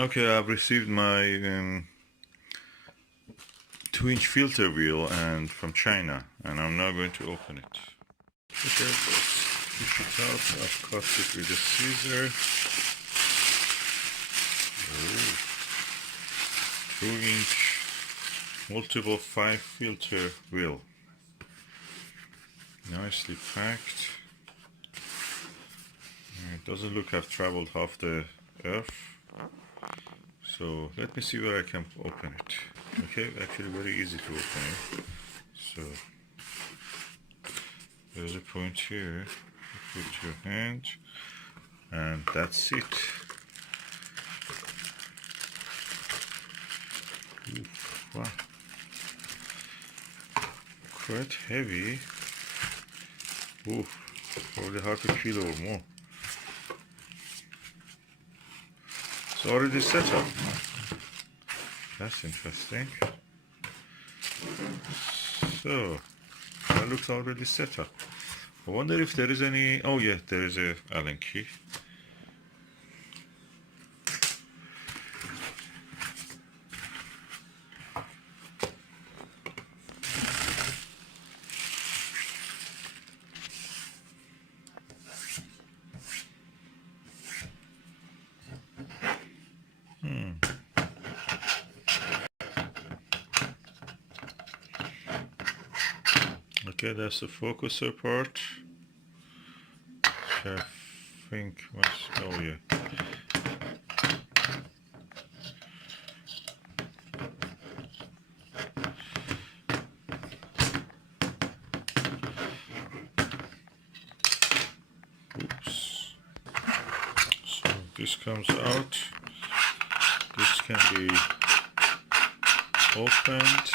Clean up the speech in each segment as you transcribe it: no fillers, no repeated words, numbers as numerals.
Okay, I've received my 2-inch filter wheel and from China, and I'm now going to open it. Okay, let's push it out. I've cut it with a scissor. Oh, 2-inch multiple 5 filter wheel. Nicely packed. It doesn't look I've traveled half the earth. So let me see where I can open it. Okay, actually very easy to open it. So there's a point here. You put your hand, and that's it. Oof, wow, quite heavy. Oof, probably half a kilo or more. It's already set up. That's interesting. So that looks already set up. I wonder if there is any. Oh yeah, there is a Allen key. Okay, that's the focuser part. I think was, oh yeah. Oops. So this comes out. This can be opened.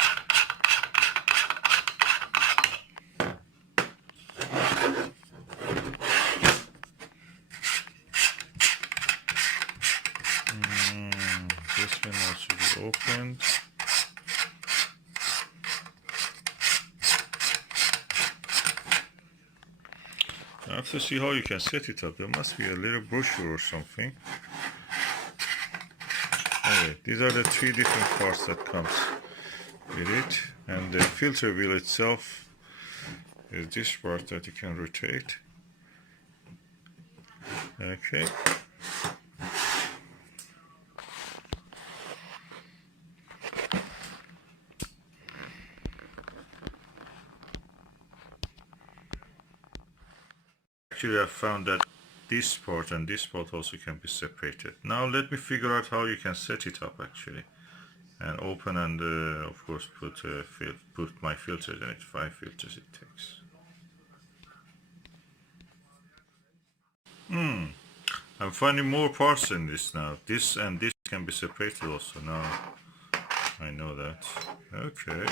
This can also be opened. I have to see how you can set it up. There must be a little brochure or something. Okay, these are the 3 different parts that comes with it, and the filter wheel itself is this part that you can rotate. Okay. Actually, I found that this part and this part also can be separated. Now let me figure out how you can set it up actually, and open and of course put my filters in it. 5 filters it takes. I'm finding more parts in this now. This and this can be separated also. Now I know that. Okay.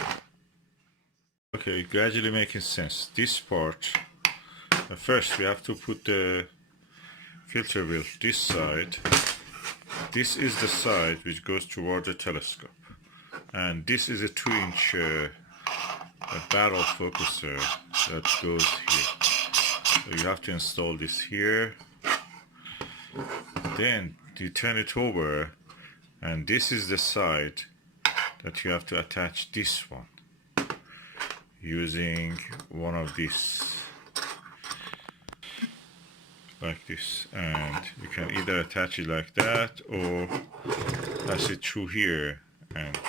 Okay, gradually making sense. This part. First, we have to put the filter wheel this side. This is the side which goes toward the telescope, and this is a 2-inch barrel focuser that goes here. So you have to install this here. Then you turn it over, and this is the side that you have to attach this one using one of these, like this, and you can either attach it like that or pass it through here and do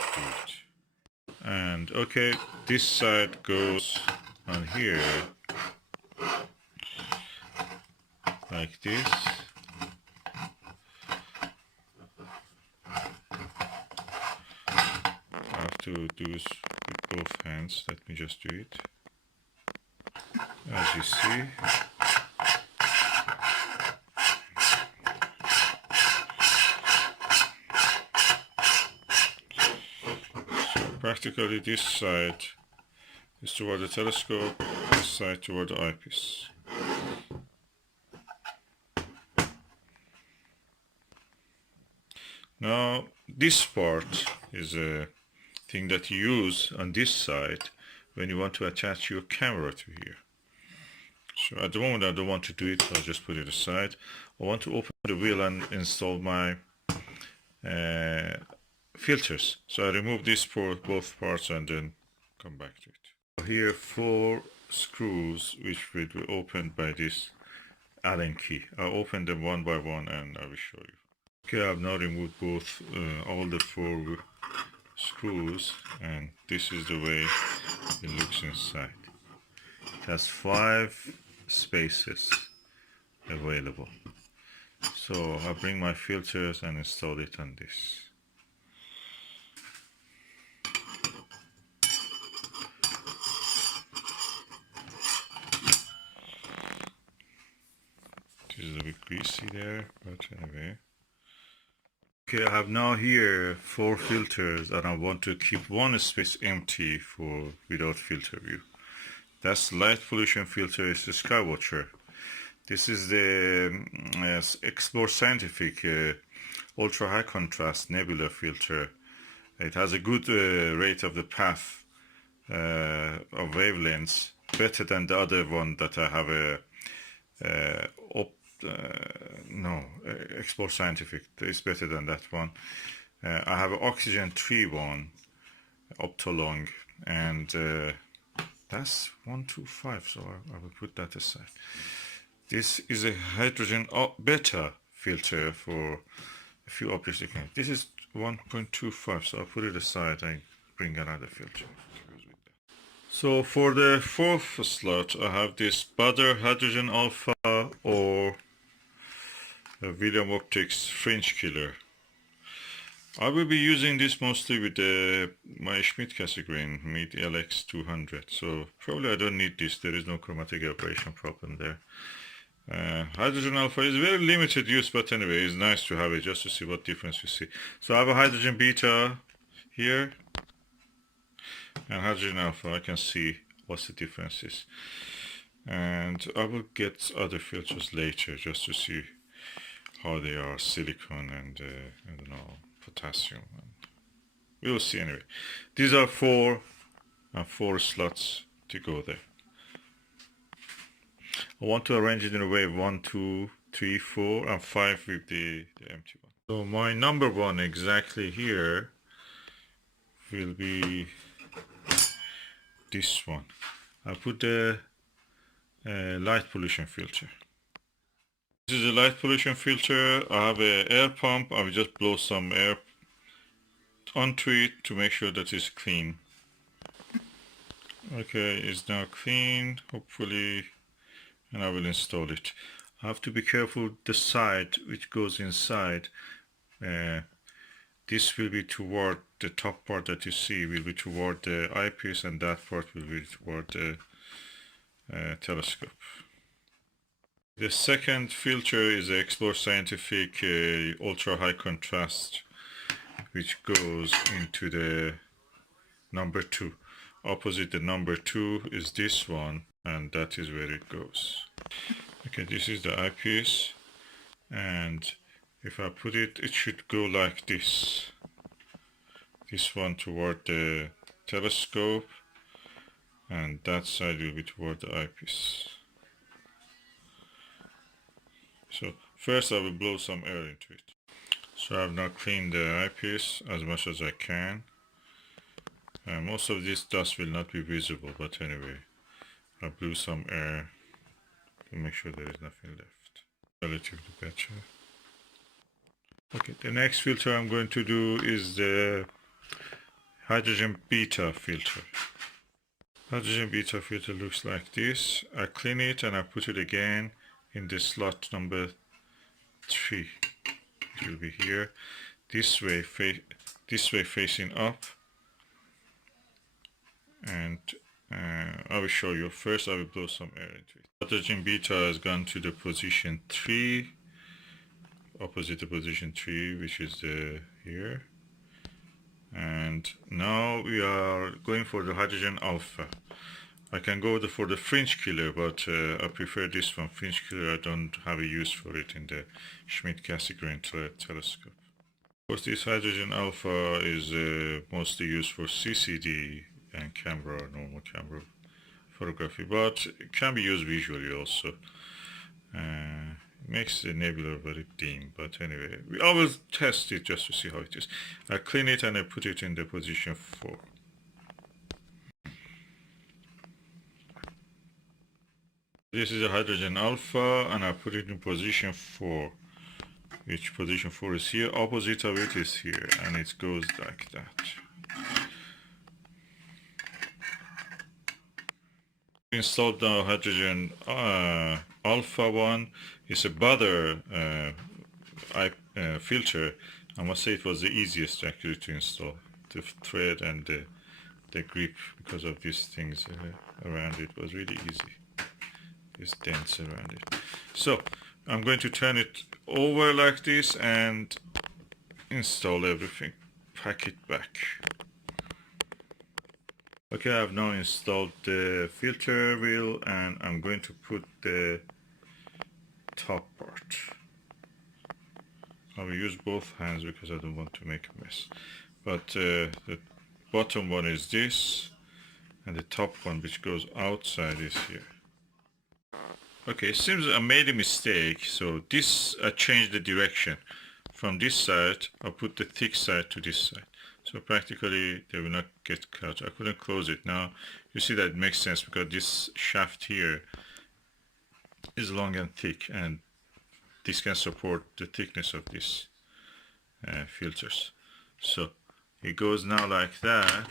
it. And okay, this side goes on here like this. I have to do this with both hands. Let me just do it. As you see, practically this side is toward the telescope, this side toward the eyepiece. Now this part is a thing that you use on this side when you want to attach your camera to here. So at the moment I don't want to do it, so I'll just put it aside. I want to open the wheel and install my filters. So I remove this for both parts and then come back to it. Here 4 screws which will be opened by this Allen key. I'll open them one by one and I will show you. Okay, I've now removed both all the 4 screws, and this is the way it looks inside. It has 5 spaces available. So I'll bring my filters and install it on this. This is a bit greasy there, but anyway. Okay, I have now here 4 filters and I want to keep one space empty for without filter view. That's light pollution filter, is the Skywatcher. This is the Explore Scientific ultra high contrast nebula filter. It has a good rate of the path of wavelengths, better than the other one that I have Explore Scientific. It's better than that one. I have an oxygen 3 one, Optolong, and that's 125, so I will put that aside. This is a hydrogen beta filter for a few objects. This is 1.25, so I'll put it aside and bring another filter. So for the 4th slot, I have this Butter Hydrogen Alpha or William Optics Fringe Killer. I will be using this mostly with my Schmidt Cassegrain Meade LX200. So probably I don't need this. There is no chromatic aberration problem there. Hydrogen alpha is very limited use, but anyway, it's nice to have it just to see what difference you see. So I have a hydrogen beta here and hydrogen alpha. I can see what's the difference is, and I will get other filters later just to see how they are, silicon and I don't know, potassium, and we will see anyway. These are 4 slots to go there. I want to arrange it in a way 1, 2, 3, 4 and 5 with the empty one. So my number 1 exactly here will be this one. I put the light pollution filter. This is a light pollution filter. I have an air pump. I will just blow some air onto it to make sure that it's clean. Okay, it's now clean, hopefully, and I will install it. I have to be careful the side which goes inside. This will be toward the top part that you see will be toward the eyepiece, and that part will be toward the telescope. The second filter is the Explore Scientific ultra high contrast, which goes into the number 2. Opposite the number 2 is this one, and that is where it goes. Okay, this is the eyepiece, and if I put it, it should go like this. This one toward the telescope, and that side will be toward the eyepiece. So first I will blow some air into it. So I have now cleaned the eyepiece as much as I can. Most of this dust will not be visible, but anyway, I blew some air to make sure there is nothing left. Relatively better. Okay, the next filter I'm going to do is the hydrogen beta filter. Hydrogen beta filter looks like this. I clean it and I put it again in the slot number 3. It will be here, this way facing up, and I will show you. First I will blow some air into it. Hydrogen beta has gone to the position 3, opposite the position 3, which is here, and now we are going for the hydrogen alpha. I can go for the fringe killer, but I prefer this one. Fringe killer, I don't have a use for it in the Schmidt Cassegrain telescope. Of course, this hydrogen alpha is mostly used for CCD and camera, normal camera photography, but it can be used visually also. Makes the nebula very dim, but anyway, I will test it just to see how it is. I clean it and I put it in the position 4. This is a hydrogen alpha, and I put it in position 4. Which position 4 is here, opposite of it is here, and it goes like that. Installed now hydrogen alpha 1. It's a butter filter. I must say it was the easiest actually to install. The thread and the grip, because of these things around it, was really easy. These dents around it. So I'm going to turn it over like this and install everything. Pack it back. Okay, I've now installed the filter wheel, and I'm going to put the top part. I will use both hands because I don't want to make a mess. But the bottom one is this, and the top one, which goes outside, is here. Okay, it seems I made a mistake. So this, I changed the direction. From this side, I put the thick side to this side. So practically, they will not get cut. I couldn't close it. Now, you see that it makes sense because this shaft here is long and thick, and this can support the thickness of these filters. So it goes now like that,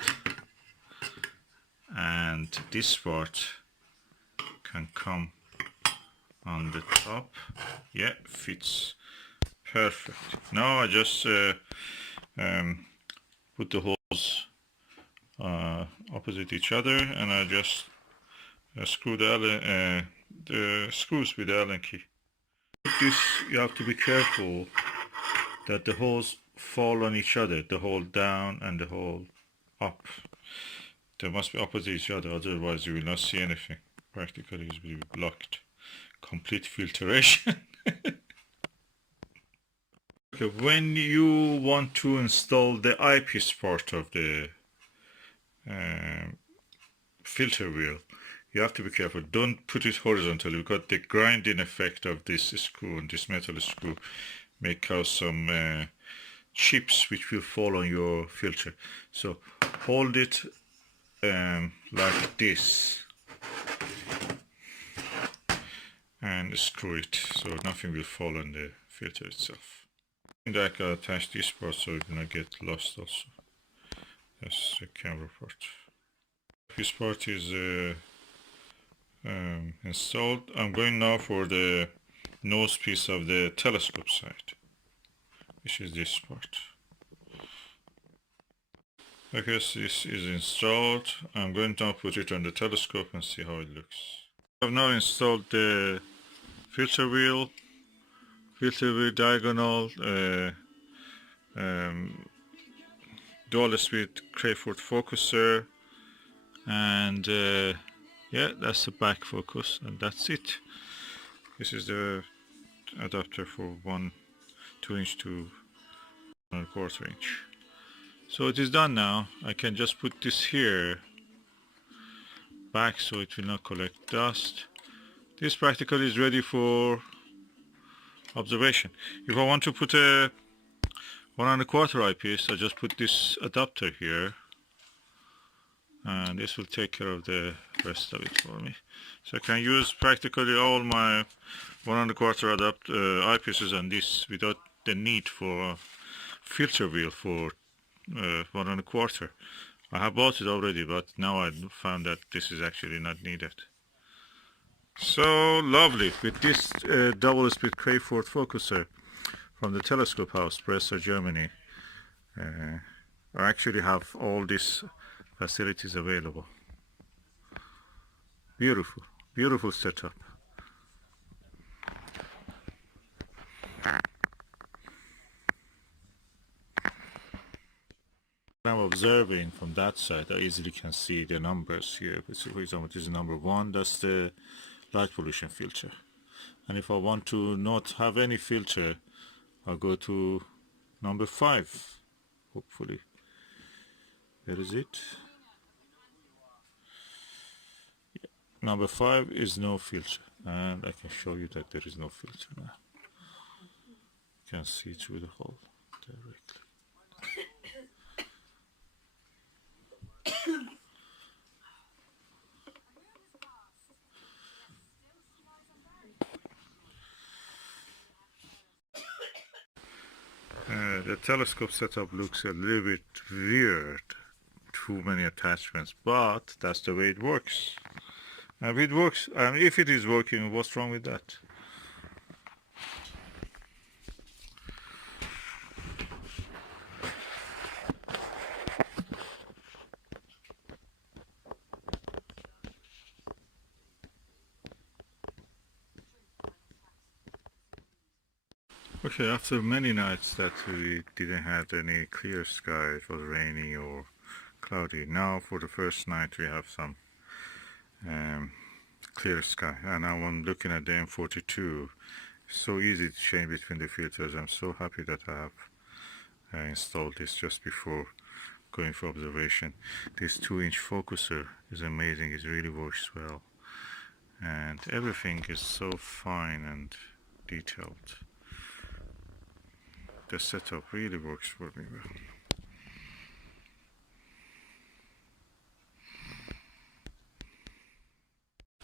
and this part can come on the top. Yeah, fits perfect. Now I just put the holes opposite each other, and I just screw the screws with the Allen key. This, you have to be careful that the holes fall on each other, the hole down and the hole up. They must be opposite each other, otherwise you will not see anything. Practically it will be blocked. Complete filtration. Okay, when you want to install the eyepiece part of the filter wheel, you have to be careful. Don't put it horizontally, because the grinding effect of this screw and this metal screw may cause some chips which will fall on your filter. So hold it like this and screw it so nothing will fall on the filter itself. And I can attach this part so it will not get lost also. That's the camera part. This part is installed. I'm going now for the nose piece of the telescope side, which is this part. Okay, so this is installed. I'm going to put it on the telescope and see how it looks. I've now installed the filter wheel diagonal, dual speed Crayford focuser, and yeah, that's the back focus, and that's it. This is the adapter for 2 inch to 1/4 inch. So it is done now. I can just put this here back so it will not collect dust. This practically is ready for observation. If I want to put a 1¼ eyepiece, I just put this adapter here, and this will take care of the rest of it for me. So I can use practically all my 1¼ eyepieces on this without the need for a filter wheel for 1¼ I have bought it already, but now I found that this is actually not needed. So lovely. With this double speed Crayford focuser from the telescope house, Breslau, Germany, I actually have all these facilities available. Beautiful, beautiful setup. I'm observing from that side, I easily can see the numbers here. So for example, this is number 1, that's the light pollution filter. And if I want to not have any filter, I'll go to number 5, hopefully. Where is it? Yeah. Number 5 is no filter. And I can show you that there is no filter now. You can see through the hole directly. The telescope setup looks a little bit weird, too many attachments, but that's the way it works. If it works, if it is working, what's wrong with that? Okay, after many nights that we didn't have any clear sky, it was rainy or cloudy. Now for the first night we have some clear sky, and now I'm looking at the M42. It's so easy to change between the filters. I'm so happy that I have installed this just before going for observation. This 2-inch focuser is amazing. It really works well, and everything is so fine and detailed. The setup really works for me well.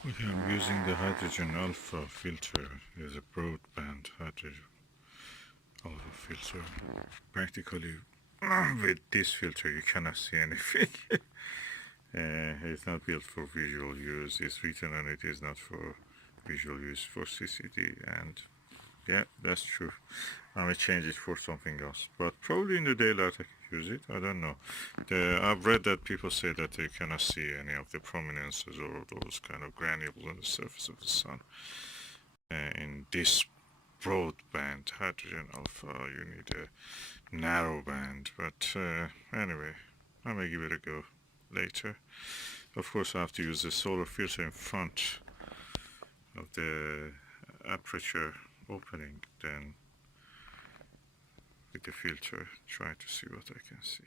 Okay, I'm using the hydrogen alpha filter. It's a broadband hydrogen alpha filter. Practically with this filter you cannot see anything. It's not built for visual use. It's written on it is not for visual use, for CCD, and yeah, that's true. I may change it for something else, but probably in the daylight I can use it. I don't know. I've read that people say that they cannot see any of the prominences or those kind of granules on the surface of the sun. In this broadband hydrogen alpha, you need a narrow band. But anyway, I may give it a go later. Of course, I have to use the solar filter in front of the aperture opening, then with the filter try to see what I can see.